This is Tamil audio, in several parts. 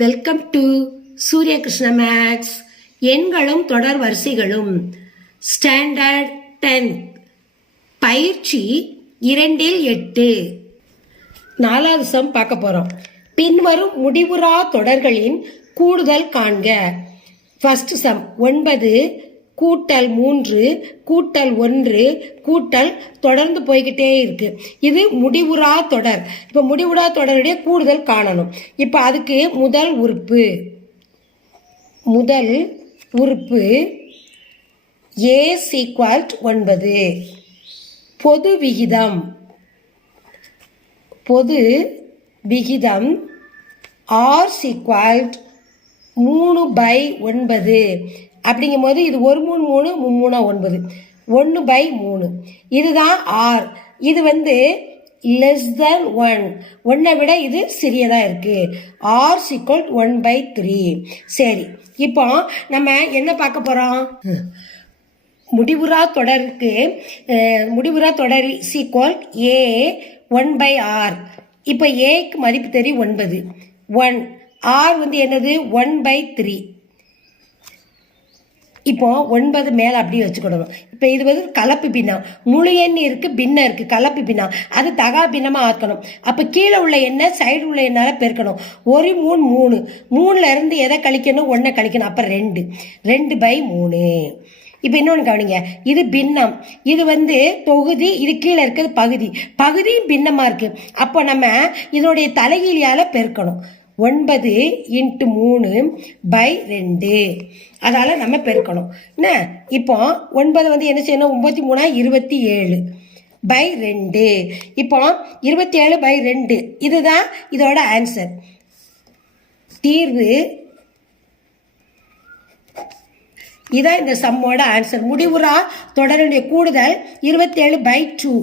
வெல்கம் டு சூரிய கிருஷ்ண மேக்ஸ். எண்களும் தொடர் வரிசைகளும் ஸ்டாண்டர்ட் 10 பயிற்சி 2-8 4வது சம் பார்க்க போறோம். பின்வரும் முடிவுறா தொடர்களின் கூடுதல் காண்க. ஃபர்ஸ்ட் சம் 9 கூட்டல் 3 கூட்டல் 1 கூட்டல் தொடர்ந்து போய்கிட்டே இருக்கு. இது முடிவுறா தொடர். இப்போ முடிவுறா தொடருடைய கூடுதல் காணணும். இப்போ அதுக்கு முதல் உறுப்பு a = 9. பொது விகிதம் r = 3/9. அப்படிங்கும் போது இது 1 3 3 3 9 1/3. இதுதான் r. இது லெஸ் தென் 1 விட இது சிறியதா இருக்கு. r = 1/3. சரி, இப்போ நம்ம என்ன பார்க்க போறோம்? முடிவுறா தொடருக்கு முடிவுறா தொடர் = a 1/r. இப்போ ஏக்கு மதிப்பு தெரியும் 9 1 r என்னது 1/3. இப்போ 9 மேல அப்படியே வச்சுக்கிடணும். இப்போ இது கலப்பு பின்னம். முழு எண் இருக்கு, பின்னம் இருக்கு, கலப்பு பின்னம். அது தகா பின்னமா ஆக்கணும். அப்ப கீழே உள்ள எண்ணை சைடு உள்ள எண்ணால பெருக்கணும். 1 3 3 3ல இருந்து எதை கழிக்கணும்? 1 கழிக்கணும். அப்ப 2 2/3. இப்ப இன்னொன்னு கவனிங்க, இது பின்னம், இது தொகுதி, இது கீழே இருக்கிறது பகுதி. பகுதியும் பின்னமா இருக்கு. அப்போ நம்ம இதனுடைய தலைகீழியால பெருக்கணும். 9 × 3/2. அதால நம்ம பெருக்கணும். என்ன இப்போ 9 என்ன செய்யணும்? 9 3 27/2. இப்போ 27/2 இதுதான் இதோட ஆன்சர். தீர்வு இதான் இந்த சம்மோட ஆன்சர். முடிவுறா தொடருடைய கூடுதல் 27/2.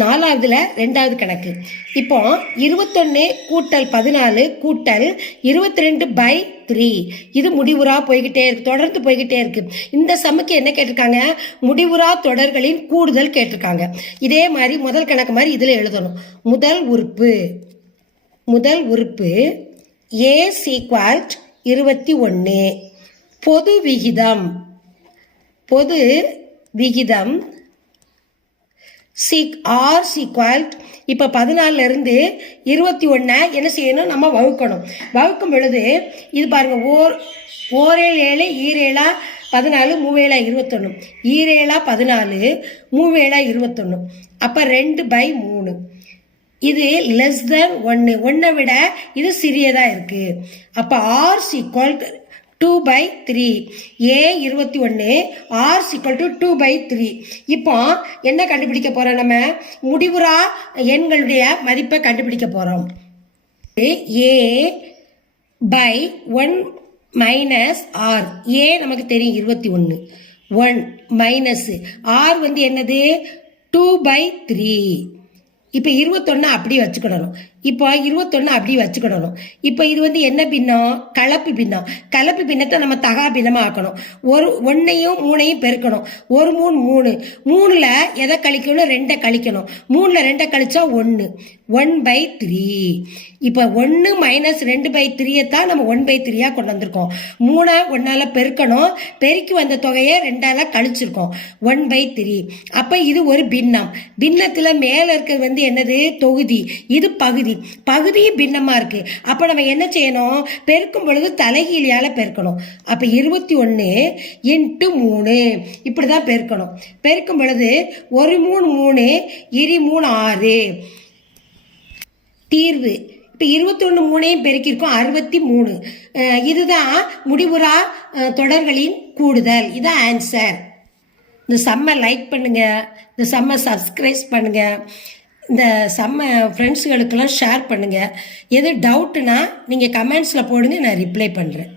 4வதுல 2வது கணக்கு. இப்போ 21 கூட்டல் 14 கூட்டல் 22/3. இது முடிவுறா போய்கிட்டே இருக்கு, தொடர்ந்து போய்கிட்டே இருக்கு. இந்த சம்முக்கு என்ன கேட்டிருக்காங்க? முடிவுறா தொடர்களின் கூடுதல் கேட்டிருக்காங்க. இதே மாதிரி முதல் கணக்கு மாதிரி இதுல எழுதணும். முதல் உறுப்பு a = 21. பொது விகிதம் r = இப்ப 14ல இருந்து 21 என்ன செய்யணும்? நம்ம வகுக்கணும். வகுக்கும் பொழுது இது பாருங்க, 7 7 7 14 3 21 7 14 3 21. அப்ப 2/3. இது லெஸ் தென் 1 விட இது சிறியதா இருக்கு. அப்ப r = 2/3. a 21 r = 2/3. இப்போ என்ன கண்டுபிடிக்க போறோம்? நம்ம முடிவுறா எண்களுடைய மதிப்பை கண்டுபிடிக்க போறோம். a/1 - r. a நமக்கு தெரியும் 21. 1 மைனஸ் r என்னது 2/3. இப்ப 21 அப்படி வச்சுக்கிடணும். இப்போ 21 அப்படி வச்சுக்கிடணும். இப்போ இது என்ன பின்னம்? கலப்பு பின்னம். கலப்பு பின்னத்தை நம்ம தகா பின்னமா ஆக்கணும். 1ஐயும் 3ஐயும் பெருக்கணும். 1 3 3 3ல எதை கழிக்கணும்? 2 கழிக்கணும். 3ல 2 கழிச்சா 1 1/3. இப்ப 1 - 2/3 தான் நம்ம 1/3 கொண்டு வந்திருக்கோம். 3 1ஆல பெருக்கணும். பெருக்கி வந்த தொகையை 2ஆல கழிச்சிருக்கோம். 1/3. அப்ப இது ஒரு பின்னம். பின்னத்துல மேல இருக்கிறது என்னது? தொகுதி. இது பகுதி பின்னமா இருக்கு. அப்ப நம்ம என்ன செய்யணும்? பெருக்கும் பொழுது தலைகீழியால பெருக்கணும். அப்ப 21 × 3 இப்படிதான் பெருக்கணும். பெருக்கும் பொழுது 1 3 3 3 6. தீர்வு இப்ப 21 3ஐயும் பெருக்கிருக்கோம் 63. இதுதான் முடிவுறா தொடர்களின் கூடுதல். இதான் ஆன்சர். இந்த சம்மை லைக் பண்ணுங்க, இந்த சம்மை சப்ஸ்கிரைப் பண்ணுங்க, இந்த சம்ம ஃப்ரெண்ட்ஸுகளுக்கெல்லாம் ஷேர் பண்ணுங்க. எது டவுட்னா நீங்க கமெண்ட்ஸ்ல போடுங்க, நான் ரிப்ளை பண்றேன்.